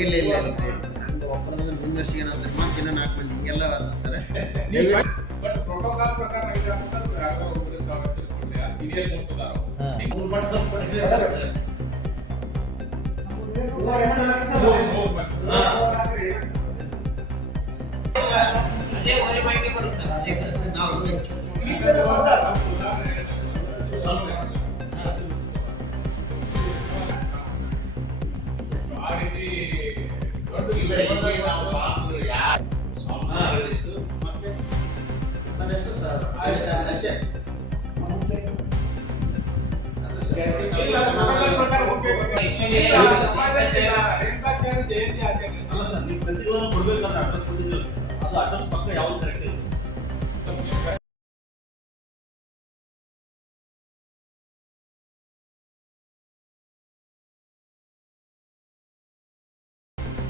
ಇಲ್ಲ ಒಬ್ಬರದಾಗ ಮುಂದುವರ್ಸಿ ಏನಾದ್ರೆ ಮತ್ತೆ ಇನ್ನೂ 4 ಮಂದಿ ಹಿಂಗೆಲ್ಲ ಆಗ್ತದೆ ಸರ್. ಬಟ್ ಪ್ರೋಟೋಕಾಲ್ ಪ್ರಕಾರ ಸೀನಿಯರ್ ಆ ರೀತಿ ದೊಡ್ಡ ಪಕ್ಕ ಯಾವ್ದು ಕರೆಕ್ಟ್ ಇಲ್ಲ.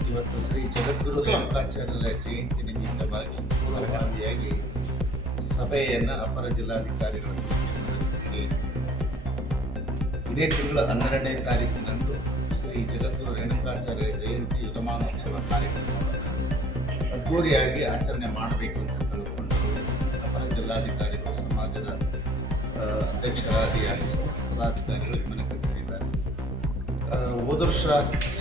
ಇವತ್ತು ಶ್ರೀ ಜಗದ್ಗುರು ರೇಣುಕಾಚಾರ್ಯರ ಜಯಂತಿ ನಿಮಿತ್ತವಾಗಿ ಪೂರ್ವಭಾವಿಯಾಗಿ ಸಭೆಯನ್ನು ಅಪರ ಜಿಲ್ಲಾಧಿಕಾರಿಗಳ ಇದೇ ತಿಂಗಳ 12ನೇ ತಾರೀಕಿನಂದು ಶ್ರೀ ಜಗದ್ಗುರು ರೇಣುಕಾಚಾರ್ಯರ ಜಯಂತಿ ಯುಗಮಾನೋತ್ಸವ ಕಾರ್ಯಕ್ರಮವನ್ನು ಅದ್ದೂರಿಯಾಗಿ ಆಚರಣೆ ಮಾಡಬೇಕು ಅಂತ ತಿಳ್ಕೊಂಡು ಅಪರ ಜಿಲ್ಲಾಧಿಕಾರಿಗಳು ಸಮಾಜದ ಅಧ್ಯಕ್ಷರಾದಿಯಾಗಿ ಪದಾಧಿಕಾರಿಗಳು ಮನೆ ಕಟ್ಟಿದ್ದಾರೆ. ಹೋದ ವರ್ಷ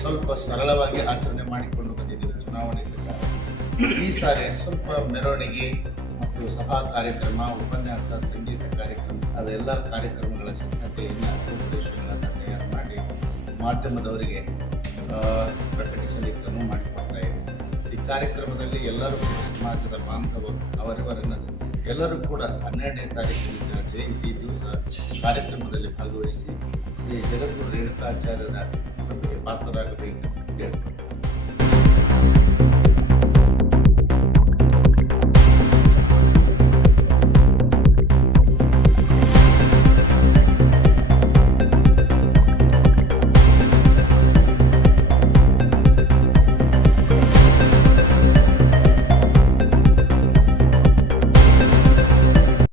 ಸ್ವಲ್ಪ ಸರಳವಾಗಿ ಆಚರಣೆ ಮಾಡಿಕೊಂಡು ಬಂದಿದ್ದೀವಿ ಚುನಾವಣೆಯಲ್ಲಿ. ಈ ಸಾರಿ ಸ್ವಲ್ಪ ಮೆರವಣಿಗೆ ಮತ್ತು ಸಭಾ ಕಾರ್ಯಕ್ರಮ, ಉಪನ್ಯಾಸ, ಸಂಗೀತ ಕಾರ್ಯಕ್ರಮ ಅದೆಲ್ಲ ಕಾರ್ಯಕ್ರಮಗಳ ಸಿದ್ಧತೆಯನ್ನು ರೂಪುರೇಷೆಗಳನ್ನು ತಯಾರು ಮಾಡಿ ಮಾಧ್ಯಮದವರಿಗೆ ಪ್ರಕಟಿಸಲಿಕ್ಕೆ ಮಾಡಿಕೊಡ್ತಾ ಇದೆ. ಈ ಕಾರ್ಯಕ್ರಮದಲ್ಲಿ ಎಲ್ಲರೂ ಕೂಡ ಸಮಾಜದ ಬಾಂಧವರು ಅವರಿವರನ್ನದು ಎಲ್ಲರೂ ಕೂಡ 12ನೇ ತಾರೀಕಿನ ಜಯಂತಿ ದಿವಸ ಕಾರ್ಯಕ್ರಮದಲ್ಲಿ ಭಾಗವಹಿಸಿ ಶ್ರೀ ಜಗದ್ಗುರು ರೇಣುಕಾಚಾರ್ಯರ ಕೃಪೆಗೆ ಪಾತ್ರರಾಗಬೇಕು.